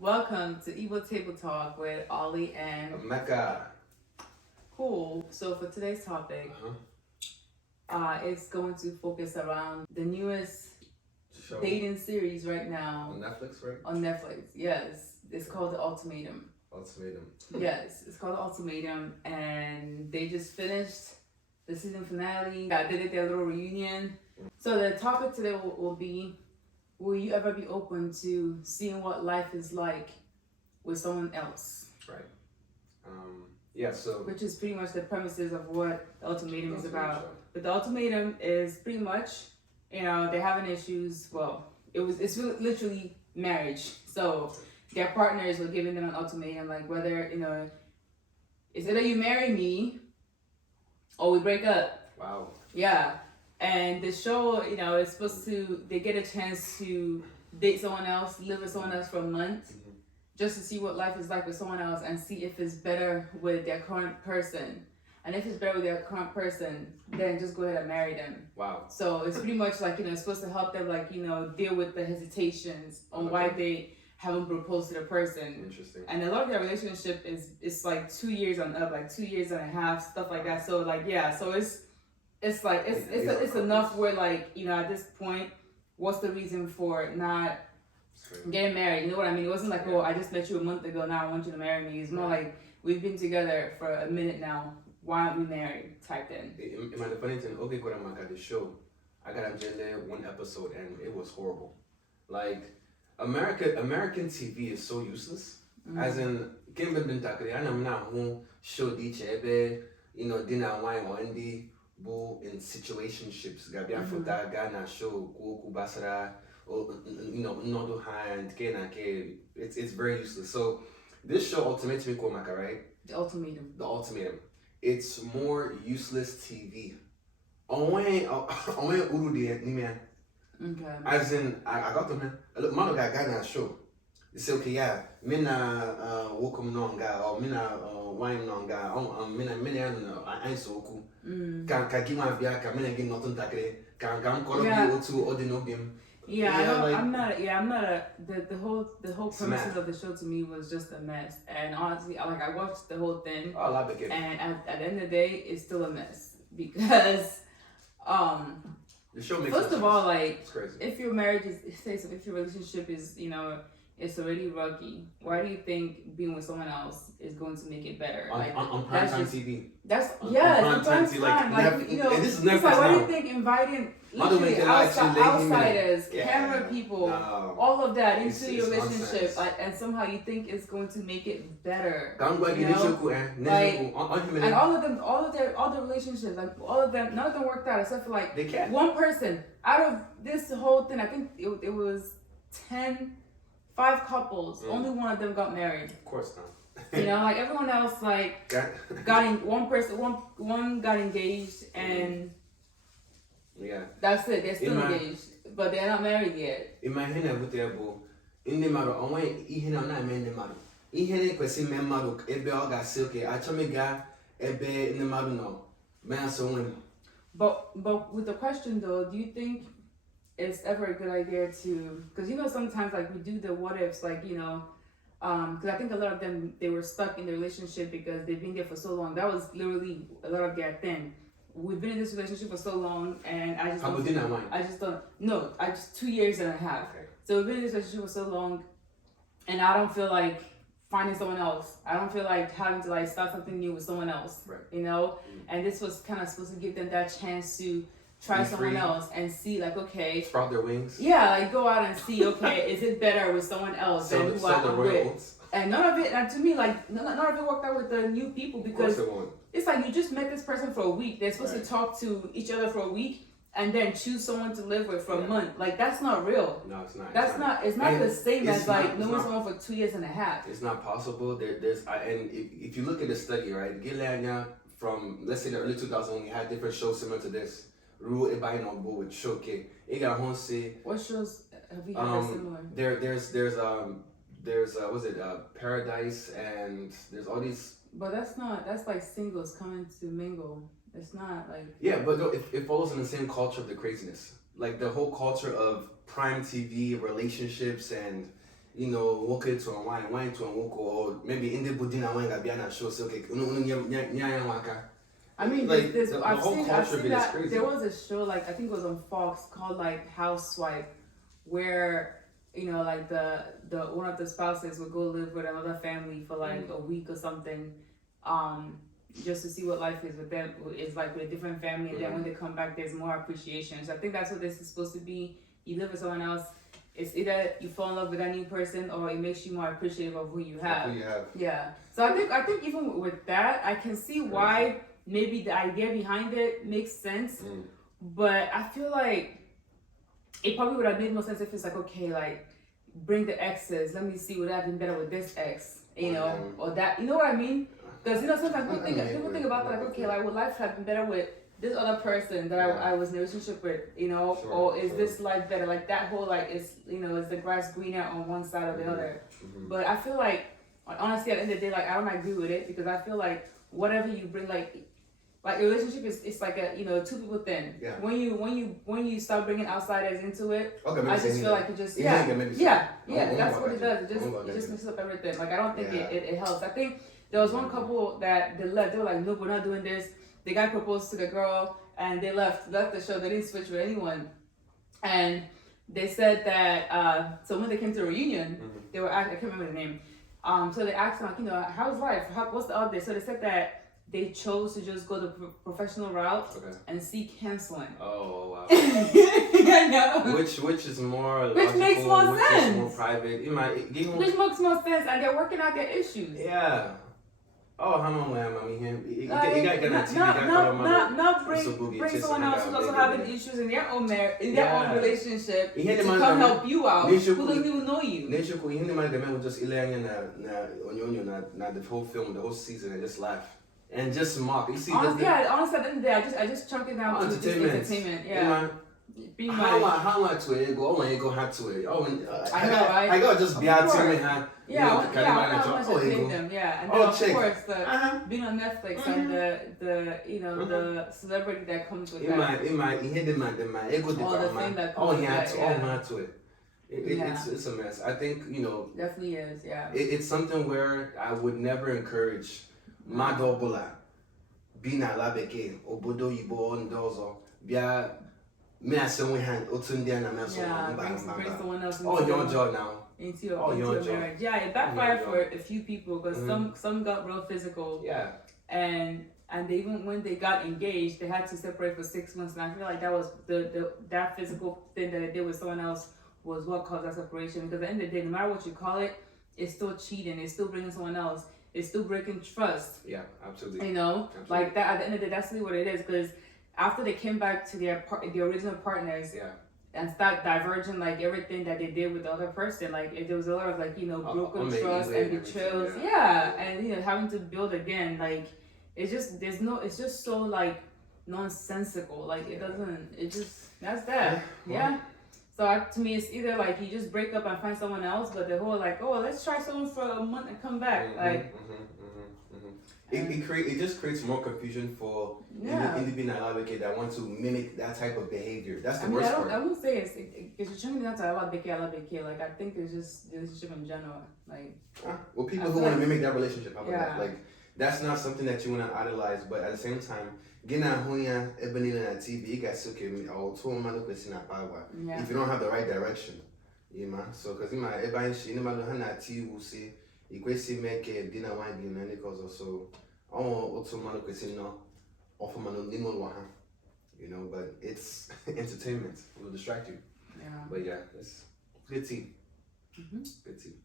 Welcome to Evil Table Talk with Ollie and Mecca. Cool. So for today's topic, it's going to focus around the newest Show dating series right now on Netflix, right? on Netflix. Yes, it's called The Ultimatum. Ultimatum. Yes, it's called The Ultimatum, and they just finished the season finale. I did their little reunion. So the topic today will be: will you ever be open to seeing what life is like with someone else? Right. Yeah. So. Which is pretty much the premises of what the ultimatum is about. Show. But the ultimatum is pretty much, they're having issues. Well, it's literally marriage. So their partners were giving them an ultimatum, like whether it's either you marry me or we break up. Wow. Yeah. And the show, is supposed to, they get a chance to date someone else, live with someone else for a month, just to see what life is like with someone else and see if it's better with their current person. And if it's better with their current person, then just go ahead and marry them. Wow. So it's pretty much like, it's supposed to help them, like, deal with the hesitations on why they haven't proposed to the person. Interesting. And a lot of their relationship is like 2 years on up, like 2 years and a half, stuff like that. So like, yeah, so it's like it's enough where, like, at this point, what's the reason for not getting married? You know what I mean? It wasn't like, oh, I just met you a month ago, now I want you to marry me. It's more like, we've been together for a minute now, why aren't we married type thing. The funny thing, okay, go to the show. I got one episode and it was horrible. Like, American TV is so useless. As in, Kimber bin Takri, I'm now home, show DCHB, dinner wine or Andy. In situationships, Gabian Fota, Ghana show, Kuku Basara, or Nodo Hand, it's very useless. So this show Ultimatum Komaka, right? The Ultimatum. It's more useless TV. Okay. As in, I got them. Look, man, got Ghana show. They say, okay, yeah, mina wokum nonga or mina wine nonga, mina I so cool. Can give my biaka, mina give nothing takre, can call you to ordinobium. I'm not the whole premises of the show to me was just a mess. And honestly, I watched the whole thing. Oh, I like it. And at the end of the day, it's still a mess because the show makes first of all, like, if your marriage if your relationship is, it's already rocky, why do you think being with someone else is going to make it better? On primetime TV. That's on prime time. Like, this is it's like, why do you think inviting literally outsiders, camera people, all of that into your relationship, and somehow you think it's going to make it better? And all the relationships, like all of them, none of them worked out except for like one person. Out of this whole thing, I think it was 5 couples. Only one of them got married. Of course not. Like everyone else, like got in. One got engaged, and that's it. They're still engaged, but they're not married yet. Imagine what they're about. In the matter, I want ihe na na men the matter. Ihe ne kwesi men matter. Ebe all got silky. I chamiga ebe in the matter no. Man so when. But with the question though, do you think it's ever a good idea to, because sometimes like we do the what ifs, like because I think a lot of them, they were stuck in the relationship because they've been there for so long. That was literally a lot of their thing. We've been in this relationship for so long, and I just 2 years and a half. Okay. So we've been in this relationship for so long, and I don't feel like finding someone else. I don't feel like having to like start something new with someone else. Right. And this was kind of supposed to give them that chance to try someone else and see, like, okay, sprout their wings. Yeah, like go out and see, okay, is it better with someone else than who I'm with? And none of it, and to me, like none of it worked out with the new people because it's like you just met this person for a week. They're supposed to talk to each other for a week and then choose someone to live with for a month. Like that's not real. No, it's not. It's not the same as like knowing someone for 2 years and a half. It's not possible. If you look at the study, right, Gilania from let's say the early 2000s when you had different shows similar to this. Rule Ebay no bo with Shoke. It got home say. What shows have you had similar? There's Paradise and there's all these. But that's like singles coming to mingle. It's not like. Yeah, but no, it follows in the same culture of the craziness. Like the whole culture of prime TV relationships and you know, walk it to a wine to a walk, or maybe in the building and wine gabiana show. So okay, I mean, like this I've seen that crazy. there was a show like I think it was on Fox called like Housewife, where you know like the one of the spouses would go live with another family for like a week or something, just to see what life is with them is like with a different family, and then when they come back, there's more appreciation. So I think that's what this is supposed to be. You live with someone else. It's either you fall in love with that new person or it makes you more appreciative of who you have. Yeah. So I think even with that, I can see why maybe the idea behind it makes sense. But I feel like it probably would have made more sense if it's like, okay, like bring the exes. Let me see would have been better with this ex, you know, or that. You know what I mean? Because you know sometimes people think about that like, okay, like would life have been better with this other person that I was in a relationship with, you know, or is this life better? Like that whole like is is the grass greener on one side or the other? But I feel like honestly at the end of the day, like I don't agree with it because I feel like whatever you bring, like a relationship is it's like a two people thing. Yeah. When you start bringing outsiders into it, okay, I just feel like it just that's what it does. It just messes up everything. Like I don't think it helps. I think there was one couple that they left. They were like, nope, we're not doing this. The guy proposed to the girl and they left the show. They didn't switch with anyone. And they said that so when they came to the reunion, they were I can't remember the name. So they asked him like, how's life? What's the update? So they said that they chose to just go the professional route and seek counseling. Oh wow. I know. Which is more which logical, makes more which sense. is more private. Which makes more sense, and they're working out their issues. Yeah. Oh, how am not bring someone else who's also having issues in their own own relationship to come help you out who doesn't even know you. Just the whole film, the whole season, and just laugh and just mock. You see, honestly, at the end of the day, I just chunk it down to just entertainment. Yeah. How much to it go? When you go hard to it. Oh, I know, right? I got just be out to it, huh? Yeah, and then of course being on Netflix and the celebrity that comes with that. To it. It's a mess. I think definitely is. Yeah. It's something where I would never encourage my double being a labeke obodo yibo ndozo bia me asenwe hand otunde na me so bring someone else into your job now. Into your marriage. Yeah, it backfired for a few people because some got real physical. Yeah. And they, even when they got engaged, they had to separate for 6 months. And I feel like that was that physical thing that they did with someone else was what caused that separation. Because at the end of the day, no matter what you call it, it's still cheating. It's still bringing someone else. It's still breaking trust. Yeah, absolutely. Absolutely. Like that. At the end of the day, that's really what it is. Because after they came back to their original partners, and start diverging like everything that they did with the other person, like there was a lot of like broken trust and betrayals. And having to build again, like it's just so like nonsensical. Like it doesn't. It just that's that. So to me, it's either like you just break up and find someone else, but the whole like, oh, let's try someone for a month and come back, It just creates more confusion for individuals that want to mimic that type of behavior. That's the worst part. I won't say it's changing that to alabeke. Like I think it's just the relationship in general. Like people who want to mimic that relationship, how about that? Like that's not something that you want to idolize, but at the same time, if you don't have the right direction, so because dinner wine so but it's entertainment. It will distract you. But yeah, it's good tea. Good tea.